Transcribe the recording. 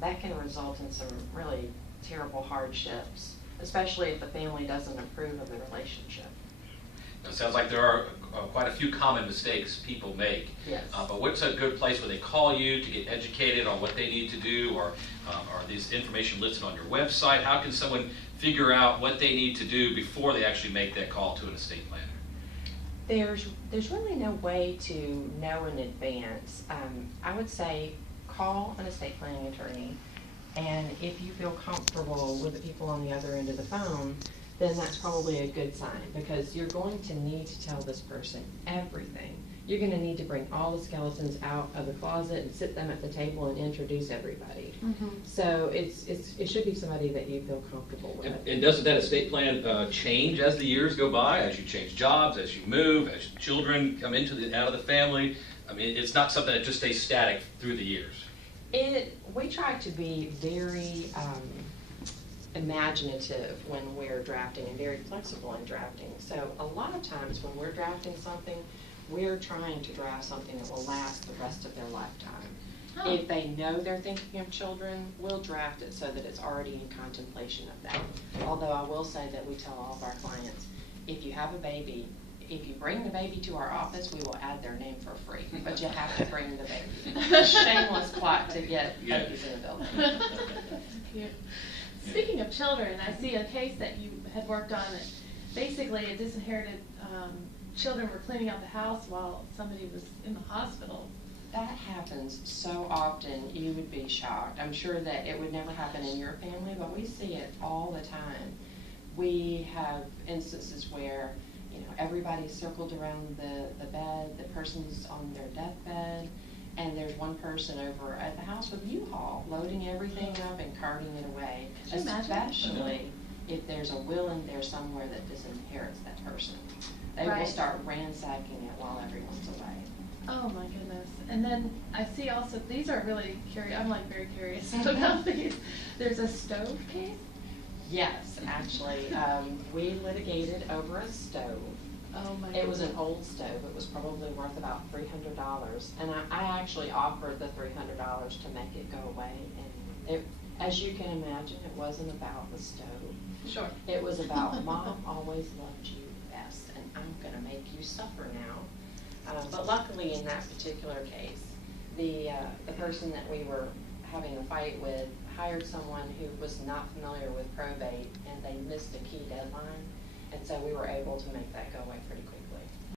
that can result in some really terrible hardships, especially if the family doesn't approve of the relationship. It sounds like there are quite a few common mistakes people make. Yes. But what's a good place where they call you to get educated on what they need to do, or are these information listed on your website? How can someone figure out what they need to do before they actually make that call to an estate planner? There's really no way to know in advance. I would say call an estate planning attorney, and if you feel comfortable with the people on the other end of the phone, then that's probably a good sign, because you're going to need to tell this person everything. You're going to need to bring all the skeletons out of the closet and sit them at the table and introduce everybody. Mm-hmm. So it should be somebody that you feel comfortable with. And doesn't that estate plan change as the years go by, as you change jobs, as you move, as children come out of the family? I mean, it's not something that just stays static through the years. We try to be very imaginative when we're drafting and very flexible in drafting. So a lot of times when we're drafting something, we're trying to draft something that will last the rest of their lifetime. Oh. If they know they're thinking of children, we'll draft it so that it's already in contemplation of that. Although I will say that we tell all of our clients, if you have a baby, if you bring the baby to our office, we will add their name for free, but you have to bring the baby. Shameless plot to get babies in the building. Cute. Speaking of children, I see a case that you had worked on that basically a disinherited children were cleaning out the house while somebody was in the hospital. That happens so often, you would be shocked. I'm sure that it would never happen in your family, but we see it all the time. We have instances where, you know, everybody's circled around the bed, the person's on their deathbed, and there's one person over at the house with U-Haul, loading everything up and carting it away. Can you imagine? Especially if there's a will in there somewhere that disinherits that person. They will Right. start ransacking it while everyone's away. Oh my goodness. And then I see also, these are really curious, I'm like very curious about these. There's a stove case? Yes, actually, we litigated over a stove. Oh my It was goodness. an old stove. It was probably worth about $300, and I actually offered the $300 to make it go away. And it, as you can imagine, it wasn't about the stove. Sure. It was about Mom always loved you best, and I'm going to make you suffer now. But luckily, in that particular case, the person that we were having a fight with hired someone who was not familiar with probate, and they missed a key deadline. And so we were able to make that go away pretty quickly.